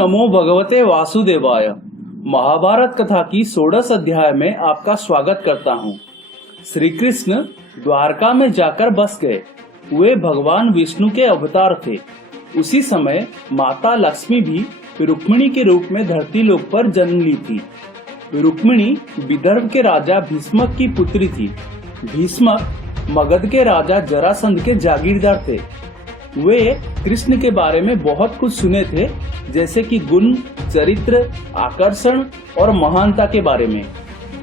नमो भगवते वासुदेवाय। महाभारत कथा की 16 अध्याय में आपका स्वागत करता हूँ। श्री कृष्ण द्वारका में जाकर बस गए। वे भगवान विष्णु के अवतार थे। उसी समय माता लक्ष्मी भी रुक्मिणी के रूप में धरती लोक पर जन्म ली थी। रुक्मिणी विदर्भ के राजा भीष्मक की पुत्री थी। भीष्मक मगध के राजा जरासंध के जागीरदार थे। वे कृष्ण के बारे में बहुत कुछ सुने थे, जैसे कि गुण, चरित्र, आकर्षण और महानता के बारे में।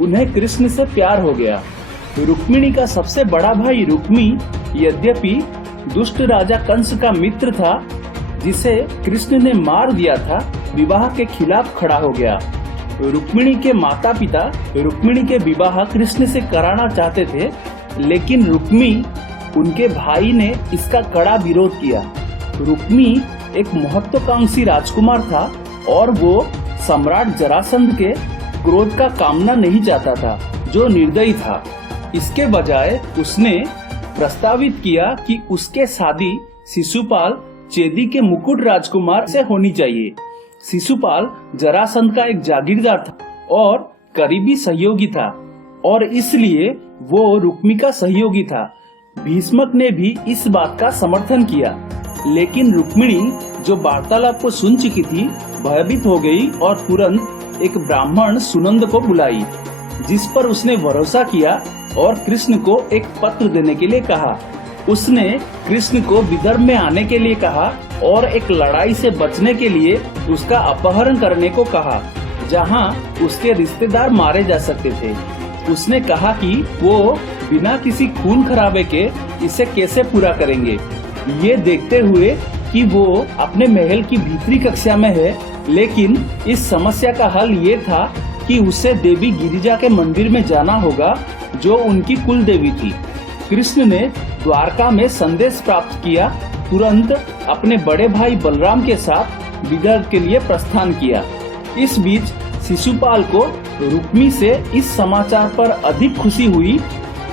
उन्हें कृष्ण से प्यार हो गया। रुक्मिणी का सबसे बड़ा भाई रुक्मी यद्यपि दुष्ट राजा कंस का मित्र था, जिसे कृष्ण ने मार दिया था, विवाह के खिलाफ खड़ा हो गया। रुक्मिणी के माता पिता रुक्मिणी के विवाह कृष्ण से कराना चाहते थे, लेकिन रुक्मी उनके भाई ने इसका कड़ा विरोध किया। रुक्मी एक महत्वाकांक्षी राजकुमार था और वो सम्राट जरासंध के क्रोध का कामना नहीं चाहता था, जो निर्दयी था। इसके बजाय उसने प्रस्तावित किया कि उसके शादी शिशुपाल चेदी के मुकुट राजकुमार से होनी चाहिए। शिशुपाल जरासंध का एक जागीरदार था और करीबी सहयोगी था, और इसलिए वो रुक्मी का सहयोगी था। भीष्मक ने भी इस बात का समर्थन किया, लेकिन रुक्मिणी, जो वार्तालाप को सुन चुकी थी, भयभीत हो गई और तुरंत एक ब्राह्मण सुनंद को बुलाई, जिस पर उसने भरोसा किया और कृष्ण को एक पत्र देने के लिए कहा। उसने कृष्ण को विदर्भ में आने के लिए कहा और एक लड़ाई से बचने के लिए उसका अपहरण करने को कहा, जहां उसके रिश्तेदार मारे जा सकते थे। उसने कहा कि वो बिना किसी खून खराबे के इसे कैसे पूरा करेंगे, ये देखते हुए कि वो अपने महल की भीतरी कक्षा में है। लेकिन इस समस्या का हल ये था कि उसे देवी गिरिजा के मंदिर में जाना होगा, जो उनकी कुल देवी थी। कृष्ण ने द्वारका में संदेश प्राप्त किया, तुरंत अपने बड़े भाई बलराम के साथ विदर्भ के लिए प्रस्थान किया। इस बीच शिशुपाल को रुक्मी से इस समाचार पर अधिक खुशी हुई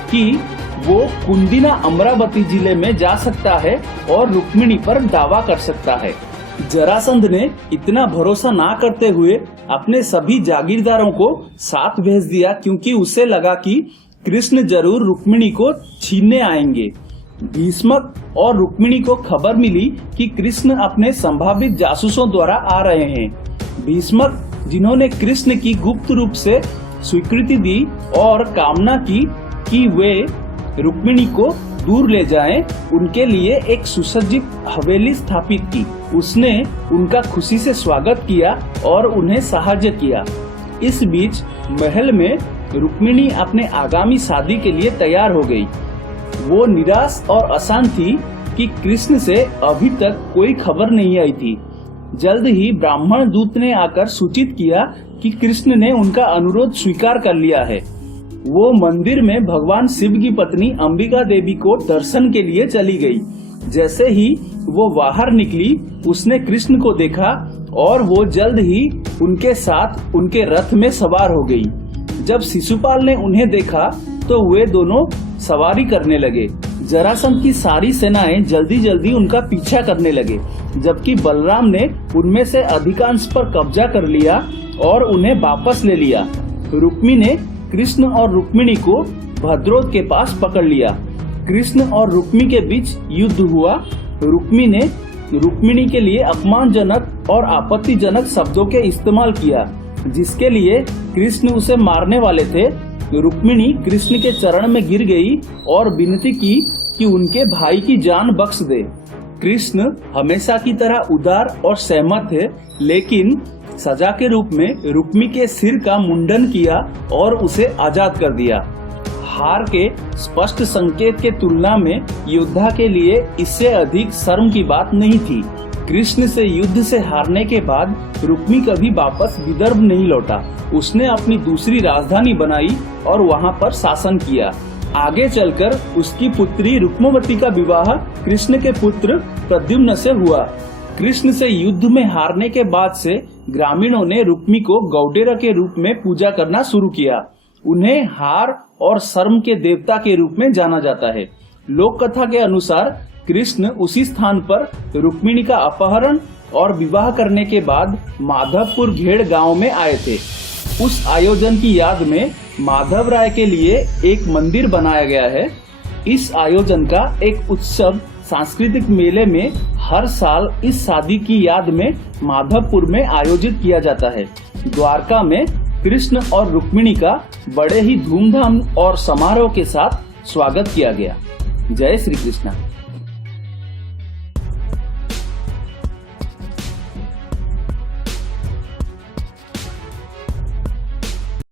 कि वो कुंदिना अमरावती जिले में जा सकता है और रुक्मिणी पर दावा कर सकता है। जरासंध ने इतना भरोसा ना करते हुए अपने सभी जागीरदारों को साथ भेज दिया, क्योंकि उसे लगा कि कृष्ण जरूर रुक्मिणी को छीनने आएंगे। भीष्मक और रुक्मिणी को खबर मिली कि कृष्ण अपने संभावित जासूसों द्वारा आ रहे हैं। भीष्मक, जिन्होंने कृष्ण की गुप्त रूप से स्वीकृति दी और कामना की कि वे रुक्मिणी को दूर ले जाएं, उनके लिए एक सुसज्जित हवेली स्थापित की। उसने उनका खुशी से स्वागत किया और उन्हें सहायता किया। इस बीच महल में रुक्मिणी अपने आगामी शादी के लिए तैयार हो गई। वो निराश और अशांत थी कि कृष्ण से अभी तक कोई खबर नहीं आई थी। जल्द ही ब्राह्मण दूत ने आकर सूचित किया कि कृष्ण ने उनका अनुरोध स्वीकार कर लिया है। वो मंदिर में भगवान शिव की पत्नी अंबिका देवी को दर्शन के लिए चली गई। जैसे ही वो बाहर निकली, उसने कृष्ण को देखा और वो जल्द ही उनके साथ उनके रथ में सवार हो गई। जब शिशुपाल ने उन्हें देखा तो वे दोनों सवारी करने लगे। जरासंध की सारी सेनाएं जल्दी जल्दी उनका पीछा करने लगे, जबकि बलराम ने उनमें से अधिकांश पर कब्जा कर लिया और उन्हें वापस ले लिया। रुक्मी ने कृष्ण और रुक्मिणी को भद्रोत के पास पकड़ लिया। कृष्ण और रुक्मी के बीच युद्ध हुआ। रुक्मी ने रुक्मिणी के लिए अपमानजनक और आपत्तिजनक शब्दों के इस्तेमाल किया, जिसके लिए कृष्ण उसे मारने वाले थे। रुक्मिणी कृष्ण के चरण में गिर गई और विनती की कि उनके भाई की जान बख्श दे। कृष्ण हमेशा की तरह उदार और सहमत थे, लेकिन सजा के रूप में रुक्मी के सिर का मुंडन किया और उसे आजाद कर दिया। हार के स्पष्ट संकेत के तुलना में योद्धा के लिए इससे अधिक शर्म की बात नहीं थी। कृष्ण से युद्ध से हारने के बाद रुक्मी कभी वापस विदर्भ नहीं लौटा। उसने अपनी दूसरी राजधानी बनाई और वहां पर शासन किया। आगे चलकर उसकी पुत्री रुक्मवती का विवाह कृष्ण के पुत्र प्रद्युम्न से हुआ। कृष्ण से युद्ध में हारने के बाद से ग्रामीणों ने रुक्मी को गौडेरा के रूप में पूजा करना शुरू किया। उन्हें हार और शर्म के देवता के रूप में जाना जाता है। लोक कथा के अनुसार कृष्ण उसी स्थान पर रुक्मिणी का अपहरण और विवाह करने के बाद माधवपुर घेड़ गांव में आए थे। उस आयोजन की याद में माधव राय के लिए एक मंदिर बनाया गया है। इस आयोजन का एक उत्सव सांस्कृतिक मेले में हर साल इस शादी की याद में माधवपुर में आयोजित किया जाता है। द्वारका में कृष्ण और रुक्मिणी का बड़े ही धूमधाम और समारोह के साथ स्वागत किया गया। जय श्री कृष्ण।